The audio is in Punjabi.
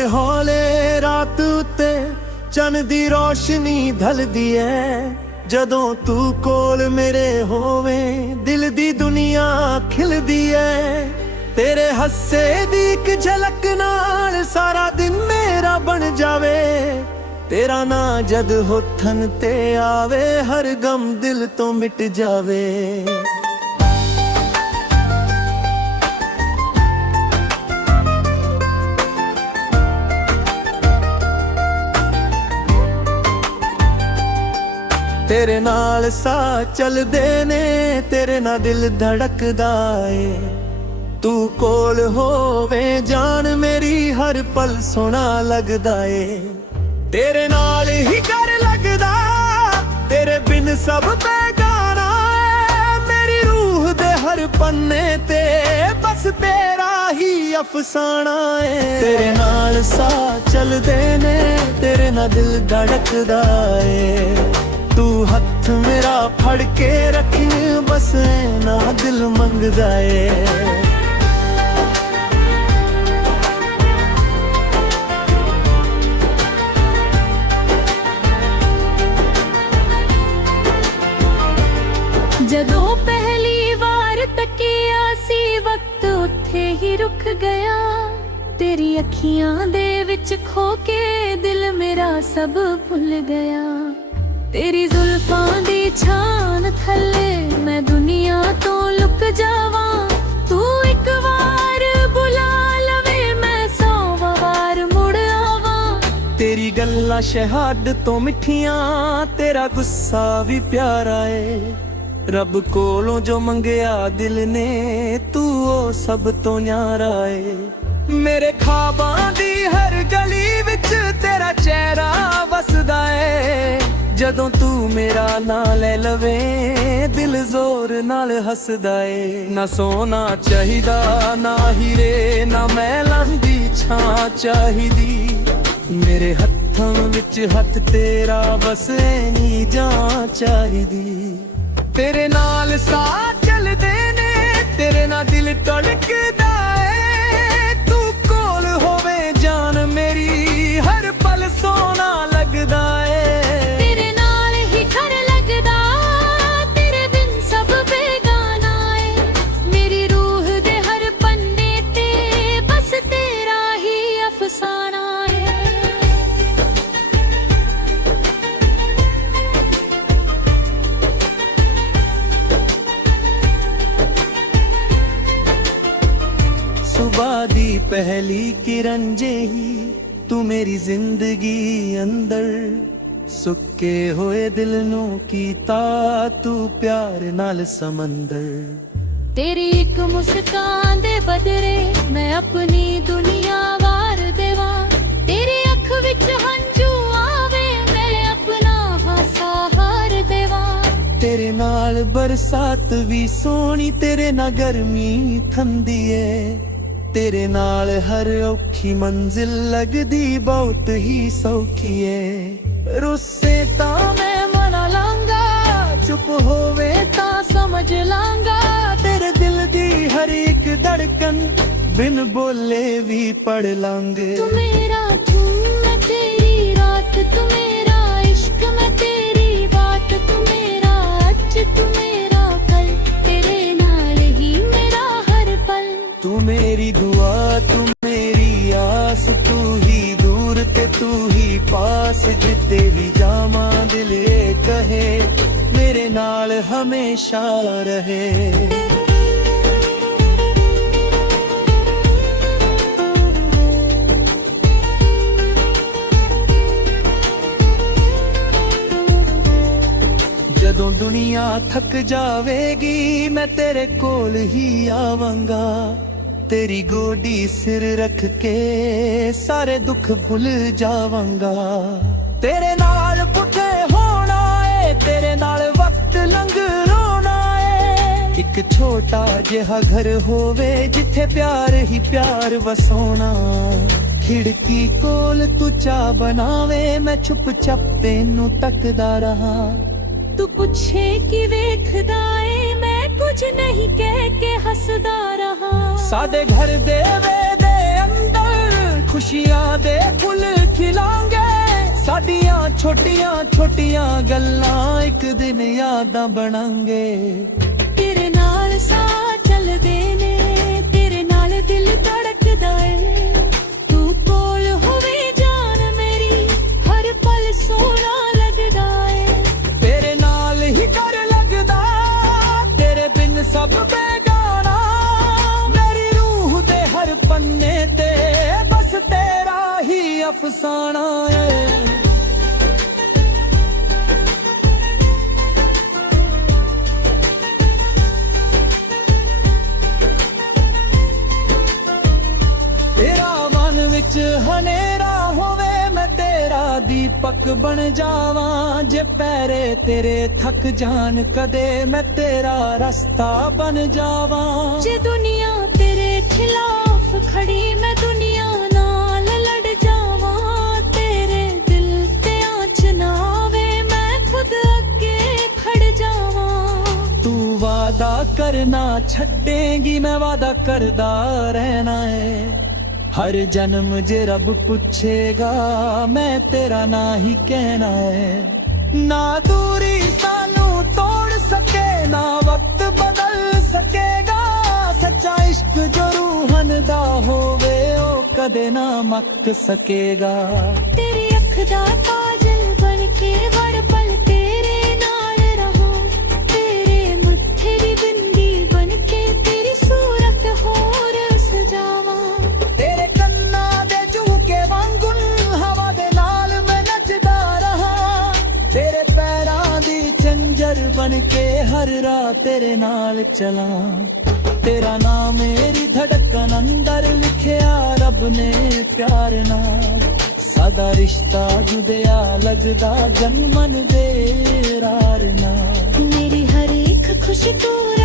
ਹੌਲੇ ਹੌਲੇ ਰਾਤ ਉੱਤੇ ਚੰਨ ਦੀ ਰੋਸ਼ਨੀ ਢਲਦੀ ਐ। ਜਦੋਂ ਤੂੰ ਕੋਲ ਮੇਰੇ ਹੋਵੇਂ ਦਿਲ ਦੀ ਦੁਨੀਆ ਖਿਲਦੀ ਐ। ਤੇਰੇ ਹੱਸੇ ਦੀ ਇੱਕ ਝਲਕ ਨਾਲ ਸਾਰਾ ਦਿਨ ਮੇਰਾ ਬਣ ਜਾਵੇ। ਤੇਰਾ ਨਾਂ ਜਦ ਹੋਠਾਂ ਤੇ ਆਵੇ ਹਰ ਗਮ ਦਿਲ ਤੋਂ ਮਿਟ ਜਾਵੇ। ਤੇਰੇ ਨਾਲ ਸਾਹ ਚੱਲਦੇ ਨੇ, ਤੇਰੇ ਨਾਲ ਦਿਲ ਧੜਕਦਾ ਏ। ਤੂੰ ਕੋਲ ਹੋਵੇ ਜਾਨ ਮੇਰੀ ਹਰ ਪਲ ਸੋਹਣਾ ਲੱਗਦਾ ਏ। ਤੇਰੇ ਨਾਲ ਹੀ ਡਰ ਲੱਗਦਾ, ਤੇਰੇ ਬਿਨ ਸਭ ਬੇਗਾਨਾ ਏ। ਮੇਰੀ ਰੂਹ ਦੇ ਹਰ ਪੰਨੇ ਤੇ ਬਸ ਤੇਰਾ ਹੀ ਅਫਸਾਨਾ ਏ। ਤੇਰੇ ਨਾਲ ਸਾਹ ਚੱਲਦੇ ਨੇ, ਤੇਰੇ ਨਾਲ ਦਿਲ ਧੜਕਦਾ ਏ। ਤੂੰ ਹੱਥ ਮੇਰਾ ਫੜ ਕੇ ਰੱਖੀ ਬਸ ਨਾ ਦਿਲ ਮੰਗਦਾ ਏ। ਜਦੋਂ ਪਹਿਲੀ ਵਾਰ ਤੱਕਿਆ ਸੀ ਵਕਤ ਉੱਥੇ ਹੀ ਰੁਕ ਗਿਆ। ਤੇਰੀ ਅੱਖੀਆਂ ਦੇ ਵਿੱਚ ਖੋ ਕੇ ਦਿਲ ਮੇਰਾ ਸਭ ਭੁੱਲ ਗਿਆ। ਤੇਰੀ ਜ਼ੁਲਫਾਂ ਦੀ ਛਾਨ ਥੱਲੇ ਮੈਂ ਦੁਨੀਆ ਤੋਂ ਲੁਕ ਜਾਵਾਂ। ਤੂੰ ਇੱਕ ਵਾਰ ਬੁਲਾ ਲਵੇ ਮੈਂ 100 ਵਾਰ ਮੁੜ ਆਵਾਂ। ਤੇਰੀ ਗੱਲਾਂ ਸ਼ਹਾਦ ਤੋਂ ਮਿੱਠੀਆਂ, ਤੇਰਾ ਗੁੱਸਾ ਵੀ ਪਿਆਰਾ ਏ। ਰੱਬ ਕੋਲੋਂ ਜੋ ਮੰਗਿਆ ਦਿਲ ਨੇ ਤੂੰ ਉਹ ਸਭ ਤੋਂ ਨਿਆਰਾ ਏ। ਮੇਰੇ ਖਾਬਾਂ ਦੀ ਹਰ ਗਲੀ ਵਿੱਚ ਤੇਰਾ ਚਿਹਰਾ ਵਸਦਾ ਏ। ਜਦੋਂ ਤੂੰ ਮੇਰਾ ਨਾਂ ਲੈ ਲਵੇਂ ਦਿਲ ਜ਼ੋਰ ਨਾਲ ਹੱਸਦਾ ਏ। ਨਾ ਸੋਨਾ ਚਾਹੀਦਾ ਨਾ ਹੀਰੇ ਨਾ ਮਹਿਲਾਂ ਦੀ ਛਾਂ ਚਾਹੀਦੀ। ਮੇਰੇ ਹੱਥਾਂ ਵਿੱਚ ਹੱਥ ਤੇਰਾ ਬਸ ਨੀ ਜਾਂ ਚਾਹੀਦੀ। ਤੇਰੇ ਨਾਲ ਸਾਹ ਚੱਲਦੇ ਨੇ, ਤੇਰੇ ਨਾਲ ਦਿਲ ਧੜਕਦਾ ਏ। ਤੂੰ ਕੋਲ ਹੋਵੇ ਜਾਨ ਮੇਰੀ ਹਰ ਪਲ ਸੋਹਣਾ ਲੱਗਦਾ ਏ। ਸੁਬਹ ਦੀ ਪਹਿਲੀ ਕਿਰਨ ਜਿਹੀ ਤੂੰ ਮੇਰੀ ਜ਼ਿੰਦਗੀ ਅੰਦਰ। ਸੁੱਕੇ ਹੋਏ ਦਿਲ ਨੂੰ ਕੀਤਾ ਤੂੰ ਪਿਆਰ ਨਾਲ ਸਮੁੰਦਰ। ਤੇਰੀ ਇੱਕ ਮੁਸਕਾਨ ਦੇ ਬਦਲੇ ਮੈਂ ਆਪਣੀ ਦੁਨੀਆ ਵਾਰ ਦੇਵਾਂ। ਤੇਰੀ ਅੱਖ ਵਿੱਚ ਹੰਝੂ ਆਵੇ ਮੈਂ ਆਪਣਾ ਹਾਸਾ ਹਾਰ ਦੇਵਾਂ। ਤੇਰੇ ਨਾਲ ਬਰਸਾਤ ਵੀ ਸੋਹਣੀ, ਤੇਰੇ ਨਾਲ ਗਰਮੀ ਠੰਡੀ ਏ। ਤੇਰੇ ਨਾਲ ਹਰ ਔਖੀ ਮੰਜ਼ਿਲ ਲੱਗਦੀ ਬਹੁਤ ਹੀ ਸੌਖੀ ਏ। ਰੁੱਸੇ ਤਾਂ ਮੈਂ ਮਨਾ ਲਾਂਗਾ, ਚੁੱਪ ਹੋਵੇ ਤਾਂ ਸਮਝ ਲਾਂਗਾ। ਤੇਰੇ ਦਿਲ ਦੀ ਹਰ ਇੱਕ ਧੜਕਨ ਬਿਨ ਬੋਲੇ ਵੀ ਪੜ ਲਾਂਗੇ। ਤੂੰ ਮੇਰਾ ਝੂਮ ਮੈਂ ਤੇਰੀ ਰਾਤ, ਤੂੰ ਮੇਰਾ ਇਸ਼ਕ ਮੈਂ ਤੇਰੀ ਬਾਤ। ਤੂੰ ਮੇਰਾ ਅੱਜ ਤੂੰ ਮੇਰਾ ਕੱਲ, ਤੇਰੇ ਨਾਲ ਹੀ ਮੇਰਾ ਹਰ ਪਲ। ਤੂੰ ਮੇਰੀ ਦੁਆ ਤੂੰ ਮੇਰੀ ਆਸ, ਤੂੰ ਹੀ ਦੂਰ ਤੇ ਤੂੰ ਹੀ ਪਾਸ। ਜਿੱਤੇ ਵੀ ਜਾਵਾਂ ਦਿਲ ਇਹ ਕਹੇ ਮੇਰੇ ਨਾਲ ਹਮੇਸ਼ਾ ਰਹੇ। ਜਦੋਂ ਦੁਨੀਆ ਥੱਕ ਜਾਵੇਗੀ ਮੈਂ ਤੇਰੇ ਕੋਲ ਹੀ ਆਵਾਂਗਾ। ਤੇਰੀ ਗੋਡੀ ਸਿਰ ਰੱਖ ਕੇ ਸਾਰੇ ਦੁੱਖ ਭੁੱਲ ਜਾਵਾਂਗਾ। ਤੇਰੇ ਨਾਲ ਪੁੱਠੇ ਹੋਣਾ ਏ, ਤੇਰੇ ਨਾਲ ਵਕਤ ਲੰਘਣਾ ਏ। ਇੱਕ ਛੋਟਾ ਜਿਹਾ ਘਰ ਹੋਵੇ ਜਿੱਥੇ ਪਿਆਰ ਹੀ ਪਿਆਰ ਵਸਾਉਣਾ। ਖਿੜਕੀ ਕੋਲ ਤੂੰ ਚਾਹ ਬਣਾਵੇ ਮੈਂ ਚੁੱਪ ਚਾਪੇ ਨੂੰ ਤੱਕਦਾ ਰਹਾ। ਤੂੰ ਪੁੱਛੇ ਕਿ ਵੇਖਦਾ ਏ ਮੈਂ ਕੁਝ ਨਹੀਂ ਕਹਿ ਕੇ ਹੱਸਦਾ ਰਹਾ। ਸਾਡੇ ਘਰ ਦੇ ਵੇ ਦੇ ਅੰਦਰ ਖੁਸ਼ੀਆਂ ਦੇ ਫੁੱਲ ਖਿਲਾਂਗੇ ਸਾਡੀਆਂ ਛੋਟੀਆਂ ਛੋਟੀਆਂ ਗੱਲਾਂ ਇੱਕ ਦਿਨ ਯਾਦਾਂ ਬਣਾਂਗੇ ਤੇਰੇ ਨਾਲ ਸਾਹ ਚੱਲਦੇ ਨੇ ਤੇਰੇ ਨਾਲ ਦਿਲ ਧੜਕਦਾ ਏ ਤੂੰ ਕੋਲ ਹੋਵੇ ਜਾਨ ਮੇਰੀ ਹਰ ਪਲ ਸੋਹਣਾ ਲੱਗਦਾ ਏ ਤੇਰੇ ਨਾਲ ਹੀ ਕਰ ਲੱਗਦਾ ਤੇਰੇ ਬਿਨ ਸਭ ਬੇਗਾਨਾ ਮੇਰੀ ਰੂਹ ਦੇ ਹਰ ਪੰਨੇ ਤੇ ਬਸ ਤੇਰਾ ਹੀ ਅਫਸਾਨਾ ਏ ਵਿੱਚ ਹਨੇਰਾ ਹੋਵੇ ਮੈਂ ਤੇਰਾ ਦੀਪਕ ਬਣ ਜਾਵਾਂ ਜੇ ਪੈਰੇ ਤੇਰੇ ਥੱਕ ਜਾਣ ਕਦੇ ਮੈਂ ਤੇਰਾ ਰਸਤਾ ਬਣ ਜਾਵਾਂ ਜੇ ਦੁਨੀਆ ਤੇਰੇ ਖਿਲਾਫ ਖੜੀ ਮੈਂ ਦੁਨੀਆ ਨਾਲ ਲੜ ਜਾਵਾਂ ਤੇਰੇ ਦਿਲ ਤੇ ਆਂਚ ਨਾ ਆਵੇ ਮੈਂ ਖੁਦ ਅੱਗੇ ਖੜ ਜਾਵਾਂ ਤੂੰ ਵਾਦਾ ਕਰਨਾ ਛੱਡੇਂਗੀ ਮੈਂ ਵਾਦਾ ਕਰਦਾ ਰਹਿਣਾ ਏ हर जन्म जे रब पूछेगा मैं तेरा ना ही कहना है ना दूरी सानू तोड़ सके ना वक्त बदल सकेगा सच्चा इश्क जो रूहन दा होवे ओ कदे ना मक सकेगा तेरी अख दा काजल बन के वड़ पल तेरे नाल रहा तेरे मत्थे दी बिंदी बन के तेरी सूरत होर सजावा बन के हर रात तेरे नाल चला तेरा नाम मेरी धड़कन अंदर लिखिया रब ने प्यार नाल सदा रिश्ता जुदिया लगदा जन्मन दे रार नाल मेरी हर एक खुशी तू